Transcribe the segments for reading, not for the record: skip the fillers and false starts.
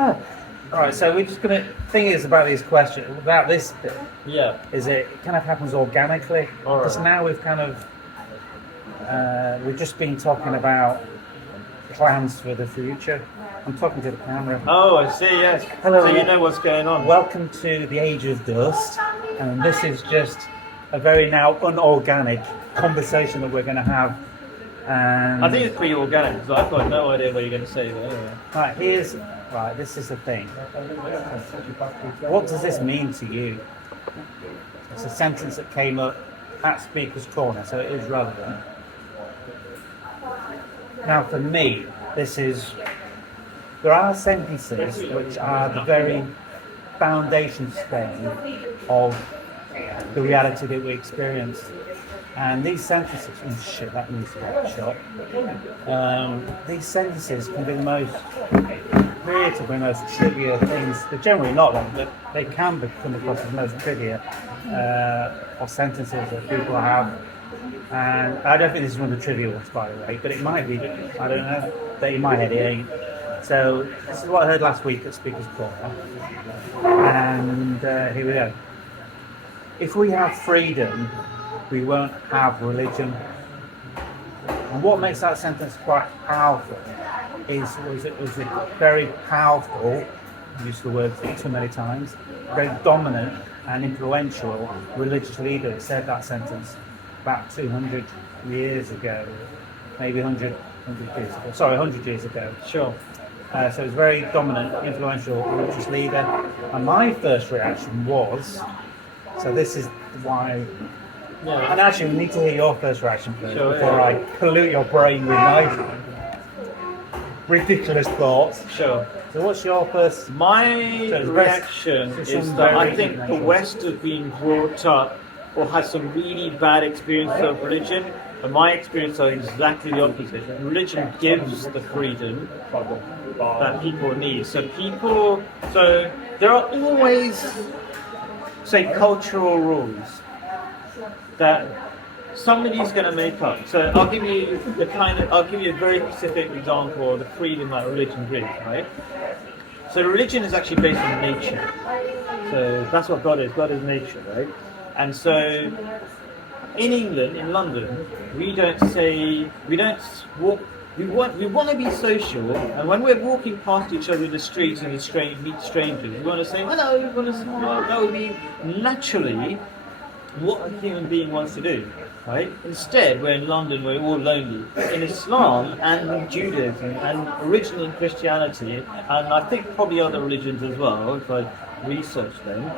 Oh. All right, so we're just going to... thing is about these questions, about this bit, is it kind of happens organically. Because now we've kind of... we've just been talking about plans for the future. I'm talking to the camera. Oh, I see, yes. Hello. So you know what's going on. Welcome to the Age of Dust. And this is just a very now unorganic conversation that we're going to have. And I think it's pretty organic, because I've got no idea what you're going to say there. Right, right, this is the thing. What does this mean to you? It's a sentence that came up at Speaker's Corner, so it is relevant. Now, for me, there are sentences which are the very foundation stone of the reality that we experience. And these sentences, that needs to get shot. These sentences can be the most creative, the most trivia things. They're generally not them, but they can come across as the most trivia of sentences that people have. And I don't think this is one of the trivia ones, by the way, but it might be. I don't know. But in my head, it ain't. So this is what I heard last week at Speaker's Corner. And here we go. If we have freedom, we won't have religion. And what makes that sentence quite powerful was it very powerful, I used the word too many times, very dominant and influential religious leader that said that sentence about 200 years ago, maybe 100 years ago. Sorry, 100 years ago. Sure. So it was a very dominant, influential religious leader. And my first reaction was, so this is why... Yeah. And actually, we need to hear your first reaction first before I pollute your brain with my ridiculous thoughts. Sure. So what's your first... My reaction is that I think the West has been brought up or has some really bad experience of religion, and my experience is exactly the opposite. Religion gives the freedom that people need. So there are always, say, cultural rules that somebody's going to make up. So I'll give you a very specific example of the freedom that religion gives, right? So religion is actually based on nature. So that's what God is. God is nature, right? And so in England, in London, we want to be social, and when we're walking past each other in the streets and meet strangers, we want to say hello, we want to smile. That would be naturally what a human being wants to do, right? Instead, we're in London, we're all lonely. In Islam and in Judaism and originally in Christianity, and I think probably other religions as well, if I research them,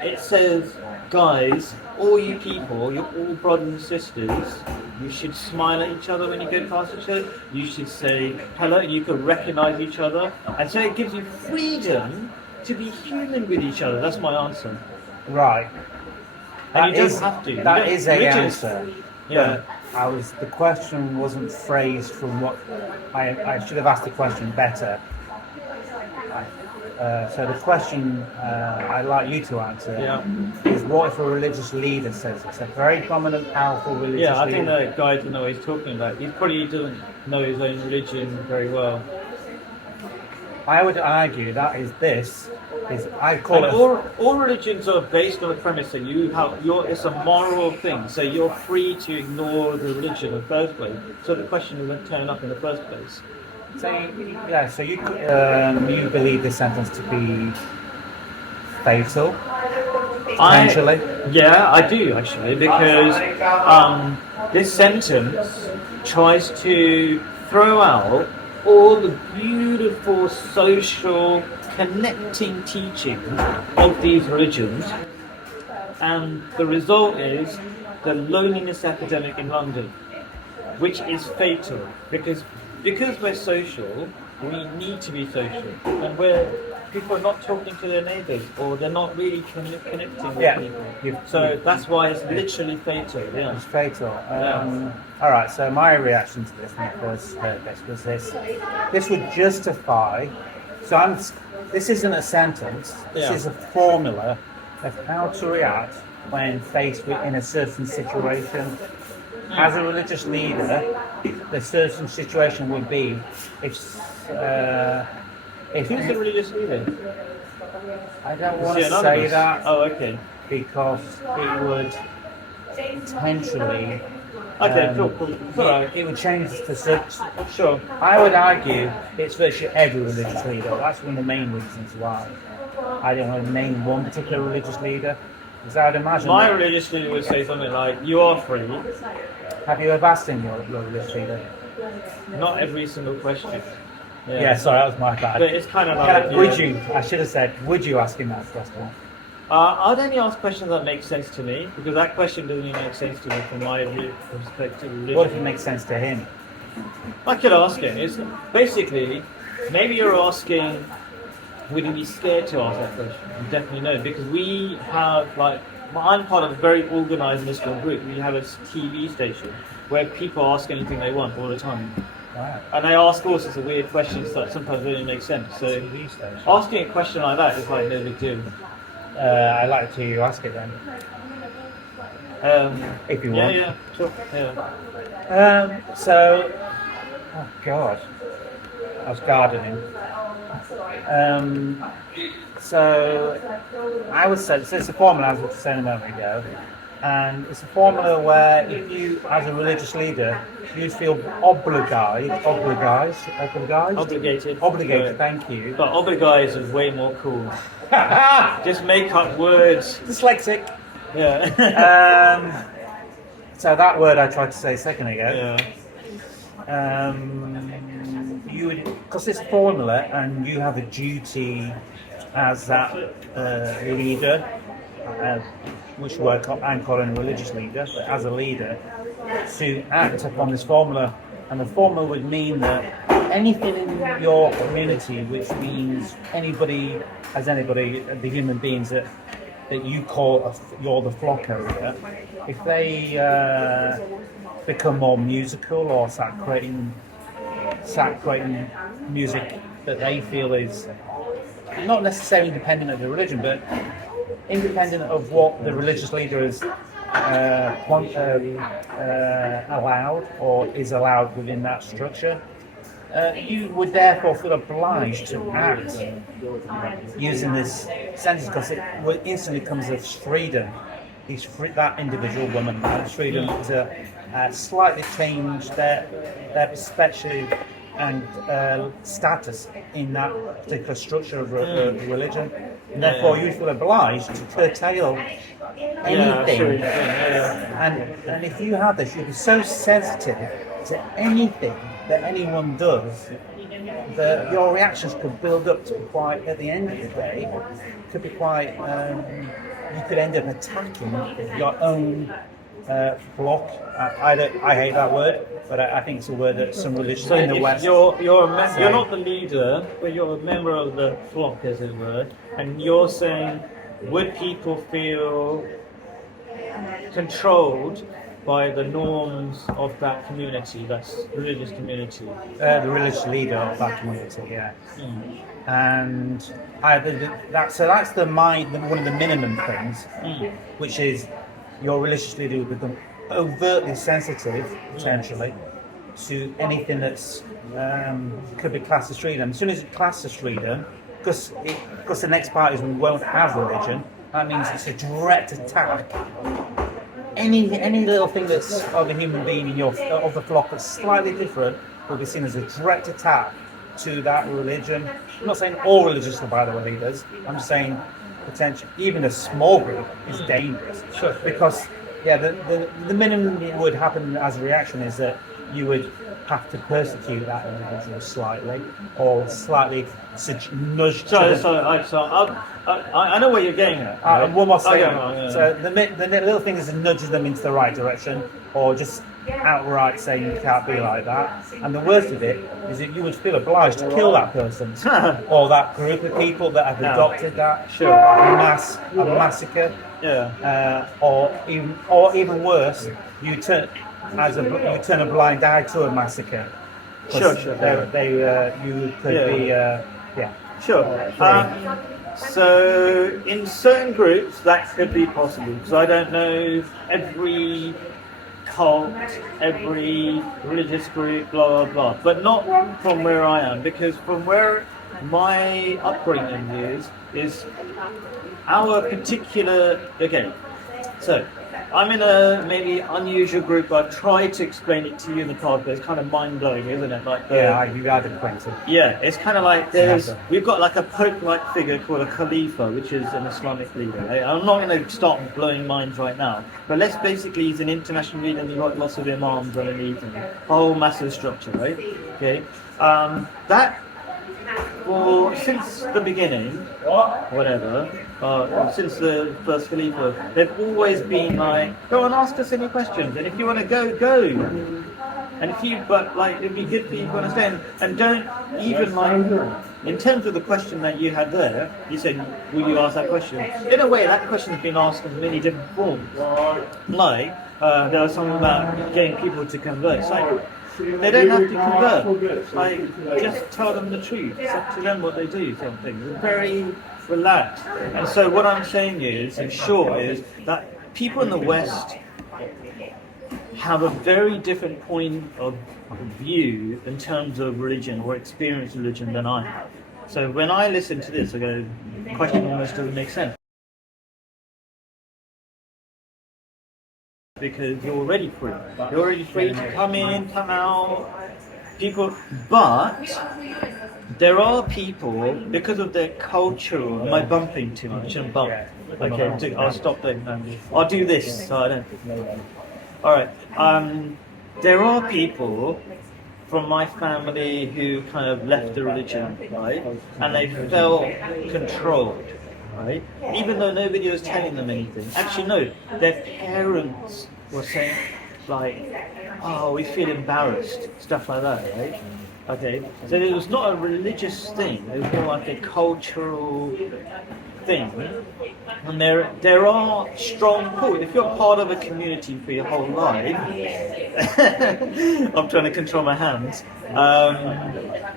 it says, guys, all you people, you're all brothers and sisters, you should smile at each other when you go past each other, you should say hello, and you can recognize each other, and so it gives you freedom to be human with each other. That's my answer. Right. And you don't have to. That is an answer. Yeah. The question wasn't phrased from what I should have asked the question better. So the question I'd like you to answer is, what if a religious leader says it's a very prominent, powerful religious leader? Yeah, I think that guy doesn't know what he's talking about. He probably doesn't know his own religion very well. I would argue that all religions are based on the premise that it's a moral thing, so you're free to ignore the religion in the first place. So the question doesn't turn up in the first place. So you believe this sentence to be fatal, potentially? I do actually, because this sentence tries to throw out all the beautiful social connecting teachings of these religions, and the result is the loneliness epidemic in London, which is fatal because we're social, we need to be social, and people are not talking to their neighbours, or they're not really connecting with people. So that's why it's literally fatal. Yeah. It's fatal. All right. So my reaction to this when I first heard this was this: this would justify. This isn't a sentence. This is a formula of how to react when faced in a certain situation. As a religious leader, the certain situation would be if If Who's the religious leader? I don't Is want he to say anonymous? that Oh, okay. because it would potentially. Okay, cool. It's all right. It would change the subject. Sure. I would argue it's virtually every religious leader. That's one of the main reasons why I don't want to name one particular religious leader. Because I'd imagine. My religious leader would say something like, "You are free." Have you ever asked him your religious leader? Not every single question. Yeah, sorry, that was my bad. But it's kind of like. Would you? I should have said, would you ask him that question? I'd only ask questions that make sense to me, because that question doesn't even make sense to me from my perspective. What if it makes sense to him? I could ask him. It's basically, maybe you're asking, would you be scared to ask that question? Definitely no, because we have, like, I'm part of a very organised mystical group. We have a TV station where people ask anything they want all the time. Wow. And they ask all sorts of weird questions that sometimes don't even make sense. So asking a question like that is like no big deal. I'd like to ask it then. If you want. Yeah, sure. Yeah. So, oh God, I was gardening. So, I would say, so it's a formula as I was saying a moment ago, and it's a formula where if you, as a religious leader, you feel obligated, Obligated. Thank you. But obligized is way more cool. Just make up words. Dyslexic. Yeah. So that word I tried to say a second ago. Yeah. You would, because it's formula, and you have a duty as that leader, which I'm calling a religious leader, but as a leader, to act upon this formula. And the formula would mean that anything in your community, which means anybody, the human beings that you call you're the flock area, if they become more musical or start creating music that they feel is not necessarily independent of the religion, but independent of what the religious leader is allowed or is allowed within that structure, you would therefore feel obliged to act using this sentence, because it instantly comes as freedom. That individual woman has freedom to slightly change their perspective and status in that particular structure of religion, and therefore you feel obliged to curtail anything. And if you have this, you'll be so sensitive to anything that anyone does that your reactions could build up to quite, at the end of the day, could be quite. You could end up attacking your own flock. I hate that word, but I think it's a word that some religions in the West. You're not the leader, but you're a member of the flock, as it were, and you're saying, would people feel controlled by the norms of that community, that's religious community? The religious leader of that community, yeah. And that's one of the minimum things, which is your religious leader would become overtly sensitive, potentially, to anything that's could be classed as freedom. As soon as it's classed as freedom, because the next part is we won't have religion, that means it's a direct attack. Any little thing that's of a human being of the flock that's slightly different will be seen as a direct attack to that religion. I'm not saying all religious, by the way, leaders. I'm just saying potentially even a small group is dangerous. Sure. Because the minimum that would happen as a reaction is that you would have to persecute that individual slightly, or slightly nudge. I know where you're getting at. Right? One more thing. Okay, So the little thing is to nudge them into the right direction, or just outright saying you can't be like that. And the worst of it is that you would feel obliged to kill that person or that group of people that have adopted that. Sure. A massacre. Yeah. Or even worse, you turn a blind eye to a massacre. Sure. You could be. Sure. So in certain groups that could be possible, because I don't know every cult, every religious group, blah blah blah, but not from where I am, because from where my upbringing is our particular. Okay, so I'm in a maybe unusual group. I've tried to explain it to you in the past, but it's kind of mind blowing, isn't it? Like you had acquainted. yeah, it's kind of like we've got like a pope-like figure called a Khalifa, which is an Islamic leader. Right? I'm not going to start blowing minds right now, but let's basically he's an international leader and you've got lots of imams underneath and a whole massive structure, right? Okay, that for since the beginning, whatever, since the first Khalifa, they've always been like, go and ask us any questions, and if you want to go, go. And if you, but like, it'd be good for you to understand, and don't even like, in terms of the question that you had there, you said, will you ask that question? In a way, that question has been asked in many different forms. Like, there was something about getting people to convert. It's like, they don't have to convert. Like, just tell them the truth. It's up to them what they do, something. It's very relaxed. And so what I'm saying is, in short, is that people in the West have a very different point of view in terms of religion or experience religion than I have. So when I listen to this, I go, the question almost doesn't make sense. Because you're already free. You're already free to come in, come out. People, but there are people because of their cultural. Am I bumping too much? I shouldn't bump. Okay, I'll stop there. I'll do this so I don't. All right. There are people from my family who kind of left the religion, right, and they felt controlled. Right? Even though nobody was telling them anything. Actually, no. Their parents were saying, like, "Oh, we feel embarrassed," stuff like that, right? Okay. So it was not a religious thing. It was more like a cultural thing. And there are strong pulls. If you're part of a community for your whole life, I'm trying to control my hands.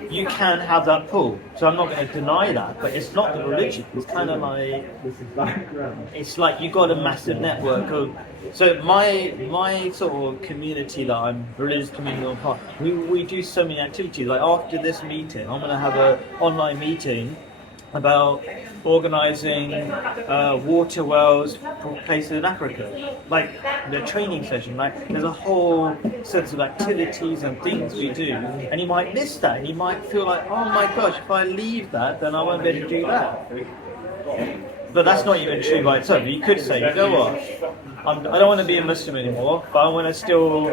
You can have that pull. So I'm not going to deny that, but it's not the religion. It's kind of like it's like you got a massive network of. So my sort of community that I'm religious community on part, we do so many activities. Like after this meeting, I'm going to have an online meeting about organising water wells for places in Africa, like the training session. Like there's a whole sense of activities and things we do, and you might miss that, and you might feel like, oh my gosh, if I leave that, then I won't be able to do that. But that's not even true by itself. You could say, you know what, I don't want to be a Muslim anymore, but I want to still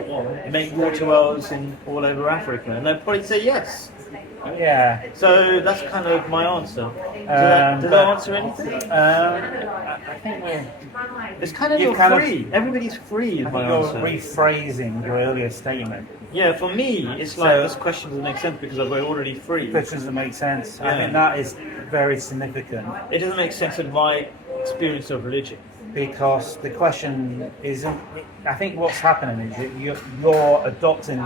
make water wells in all over Africa, and they'll probably say yes. Yeah. So that's kind of my answer. Does that answer anything? I think it's kind of you you're kind free. Everybody's free is my you're answer. rephrasing your earlier statement. Yeah, for me, it's like this question doesn't make sense because we're already free. Which doesn't make sense. Yeah. I think that is very significant. It doesn't make sense in my experience of religion. Because the question isn't. I think what's happening is that you're adopting.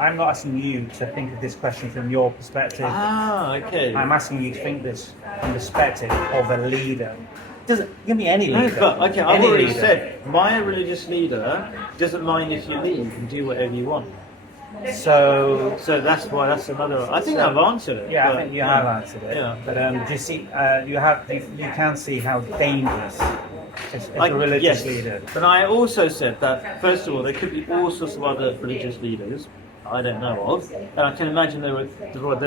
I'm not asking you to think of this question from your perspective. Ah, okay. I'm asking you to think this from the perspective of a leader. Doesn't give me any leader. No, but okay, I've Any already leader. said my religious leader doesn't mind if you leave and do whatever you want. So that's why that's another. I think I've answered it. yeah, I but, think you have answered it. Yeah. But do you see? You can see how dangerous as a religious yes. leader. But I also said that first of all, there could be all sorts of other religious leaders I don't know of, and I can imagine there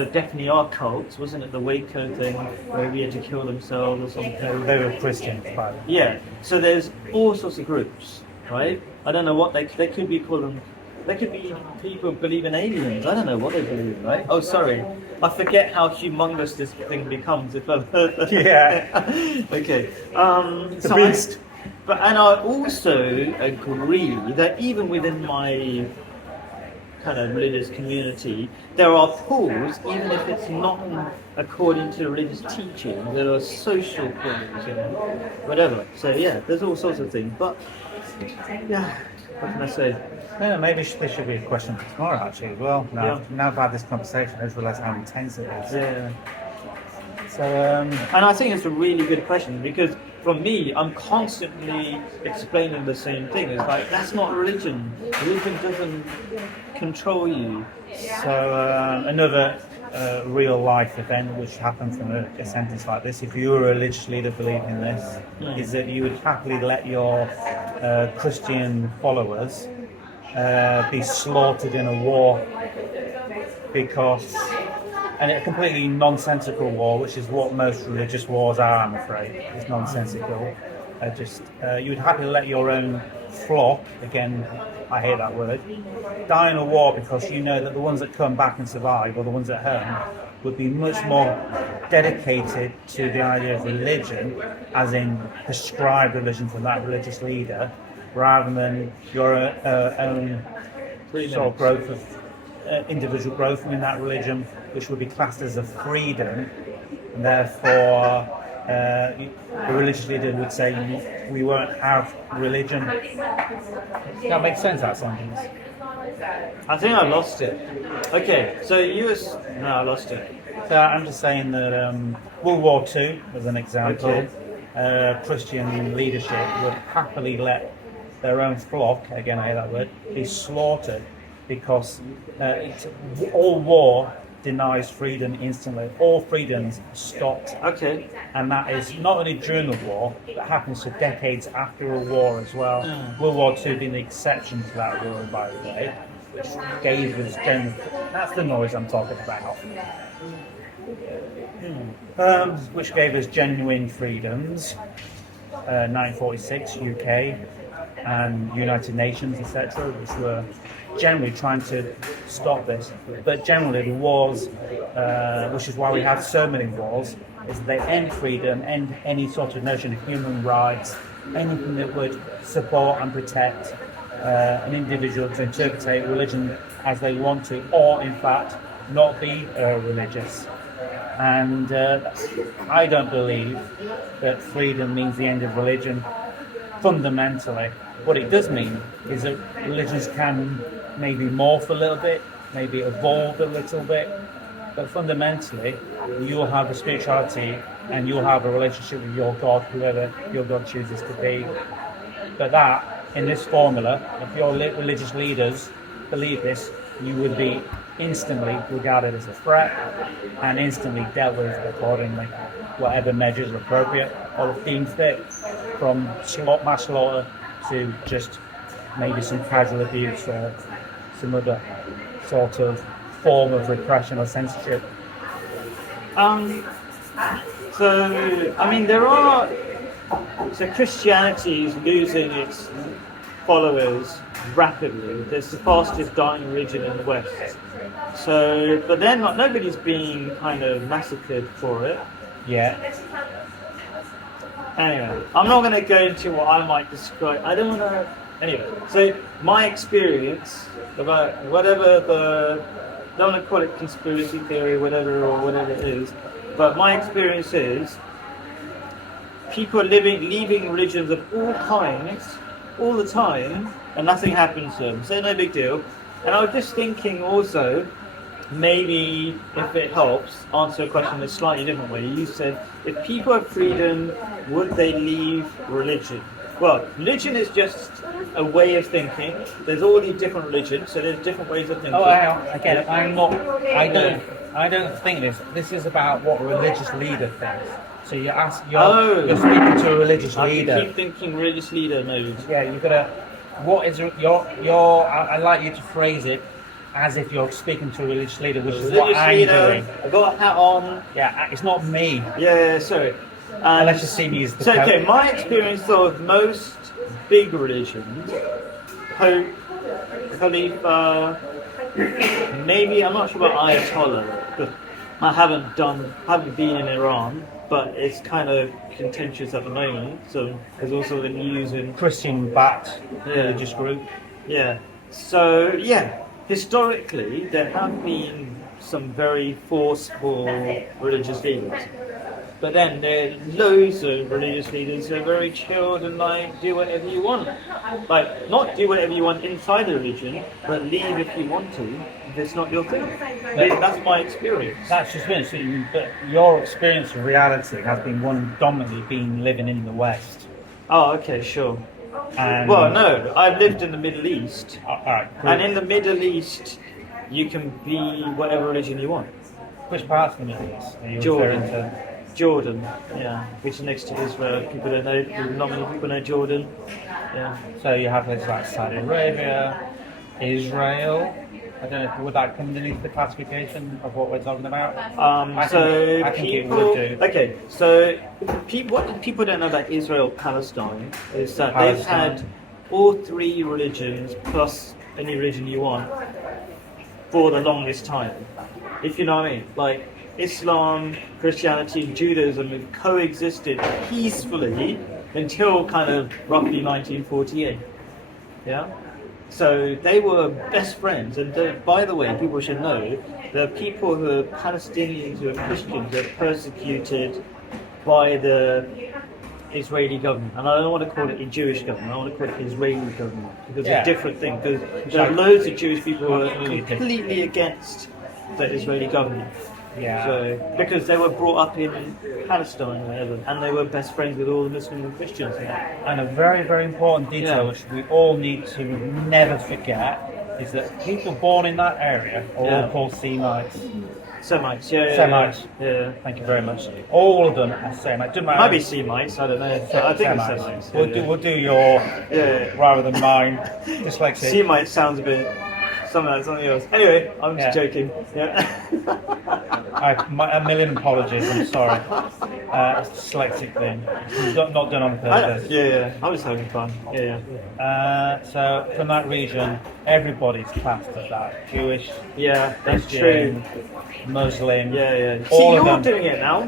definitely are cults. Wasn't it the Waco thing where we had to kill themselves or something? They were Christians, by the way. Yeah. So there's all sorts of groups, right? I don't know what they could be called them. They could be people who believe in aliens. I don't know what they believe in, right? Oh, sorry. I forget how humongous this thing becomes if I've heard that. Yeah. Okay. The beast. And I also agree that even within my kind of religious community, there are pulls, even if it's not according to religious teaching. There are social pulls, whatever. So yeah, there's all sorts of things. But yeah, what can I say? Yeah, maybe this should be a question for tomorrow, actually, as well. Now I've had this conversation, I just realise how intense it is. Yeah. So, and I think it's a really good question because for me, I'm constantly explaining the same thing. It's like, that's not religion. Religion doesn't control you. So another real life event which happened from a sentence like this, if you were a religious leader believing this, is that you would happily let your Christian followers be slaughtered in a war because, and a completely nonsensical war, which is what most religious wars are, I'm afraid. It's nonsensical. You would happily let your own flock, again, I hate that word, die in a war because you know that the ones that come back and survive, or the ones at home, would be much more dedicated to the idea of religion, as in prescribed religion from that religious leader, rather than your own sort of growth of individual growth in that religion, which would be classed as a freedom, and therefore the religious leader would say we won't have religion. That makes sense, that sentence. I think I lost it. Okay, so no, I lost it. So I'm just saying that World War II, as an example, Christian leadership would happily let their own flock, again I hate that word, be slaughtered because all war denies freedom instantly. All freedoms stopped. Okay. And that is not only during the war, but happens for decades after a war as well. World War II being the exception to that rule, by the way, which gave us that's the noise I'm talking about. Which gave us genuine freedoms. 1946 UK and United Nations, etc., which were generally trying to stop this. But generally the wars, which is why we have so many wars, is they end freedom, end any sort of notion of human rights, anything that would support and protect an individual to interpret religion as they want to, or in fact not be religious. And I don't believe that freedom means the end of religion fundamentally. What it does mean is that religions can maybe morph a little bit, maybe evolve a little bit, but fundamentally you'll have a spirituality and you'll have a relationship with your God, whoever your God chooses to be. But that, in this formula, if your religious leaders believe this, you would be instantly regarded as a threat and instantly dealt with accordingly, whatever measures are appropriate or deemed fit, from mass slaughter to just maybe some casual abuse or some other sort of form of repression or censorship. So Christianity is losing its followers rapidly. It's the fastest dying religion in the West. So, but then nobody's being kind of massacred for it. Yeah. Anyway, I'm not going to go into what I might describe. I don't want to. Anyway, so my experience about don't want to call it conspiracy theory, whatever it is, but my experience is people are leaving religions of all kinds, all the time, and nothing happens to them. So no big deal. And I was just thinking also, maybe if it helps, answer a question in a slightly different way. You said, if people have freedom, would they leave religion? Well, religion is just a way of thinking. There's already different religions, so there's different ways of thinking. Again, I don't think this. This is about what a religious leader thinks. So you're speaking to a religious leader. I keep thinking religious leader mode. Yeah, you've got to. What is your? I like you to phrase it as if you're speaking to a religious leader, which is what I'm doing. I've got a hat on. Yeah, it's not me. Yeah, sorry. Let's just see me as the So, okay, my experience of most big religions, Pope, Khalifa, maybe, I'm not sure about Ayatollah, because I haven't been in Iran, but it's kind of contentious at the moment, so there's also the news in Christian-backed religious group. Yeah, so, yeah, historically, there have been some very forceful religious leaders. But then there are loads of religious leaders who are very chilled and do whatever you want. Not do whatever you want inside the religion, but leave if you want to, if it's not your thing. That's my experience. That's just been, but your experience of reality has been one dominantly being living in the West. Oh, okay, sure. Well, no, I've lived in the Middle East. All right, cool. And in the Middle East, you can be whatever religion you want. Which parts of the Middle East are you Jordan. referring to? Jordan, yeah, which is next to Israel. People don't know. Not many people know Jordan. Yeah. So you have places like Saudi Arabia, Israel. I don't know, would that come underneath the classification of what we're talking about? I think it people, would do. okay, so what people don't know about Israel Palestine is that they've had all three religions plus any religion you want for the longest time. If you know what I mean, like Islam, Christianity, and Judaism have coexisted peacefully until kind of roughly 1948. Yeah. So they were best friends, and by the way, people should know the people who are Palestinians who are Christians are persecuted by the Israeli government, and I don't want to call it the Jewish government. I want to call it the Israeli government because it's a different thing. Because there are loads of Jewish people who are completely against the Israeli government. Yeah. So because they were brought up in Palestine or whatever, and they were best friends with all the Muslims and Christians. And a very, very important detail which we all need to never forget is that people born in that area are all called Semites. Semites, yeah. Semites. Yeah. Thank you very much. All of them are Semites. Might be Semites, I don't know. I think it's Semites. We'll do your rather than mine. Dyslexia. Semite sounds a bit something else. Anyway, I'm just joking. Yeah. A million apologies. I'm sorry. It's a dyslexic thing. It's not done on purpose. I was having fun. So from that region, everybody's classed as that. Jewish. Yeah, that's Christian, true. Muslim. Yeah. All See, of you're them, doing it now.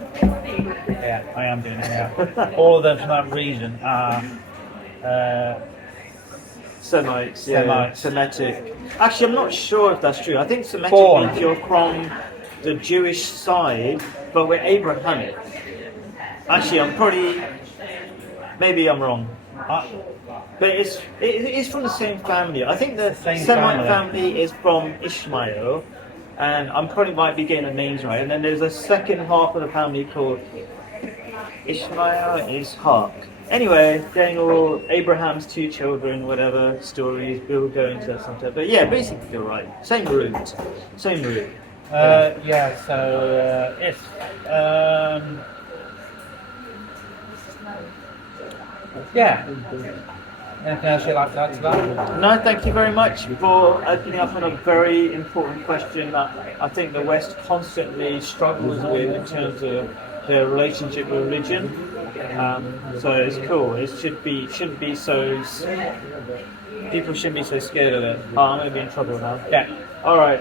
Yeah, I am doing it. Yeah. All of them from that region are. Semites. Semitic. Actually, I'm not sure if that's true. I think Semitic means you're from the Jewish side, but we're Abrahamic. Actually, maybe I'm wrong. But it is from the same family. I think the Semite family is from Ishmael, and I probably might be getting the names right. And then there's a second half of the family called Ishmael and Ishaq. Anyway, getting all Abraham's two children, whatever stories, we'll go into that sometime. But yeah, basically you're right. Same root. So if anything else you'd like to add to that? No, thank you very much for opening up on a very important question that I think the West constantly struggles with in terms of their relationship with religion. So it's cool. It shouldn't be so. People shouldn't be so scared of it. Oh, I'm going to be in trouble now. Yeah. All right.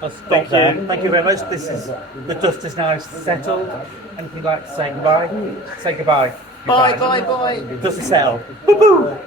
I'll stop there. Thank you very much. The dust is now settled. Anything you'd like to say goodbye? Say goodbye. Bye. Dust settled. Woo-hoo!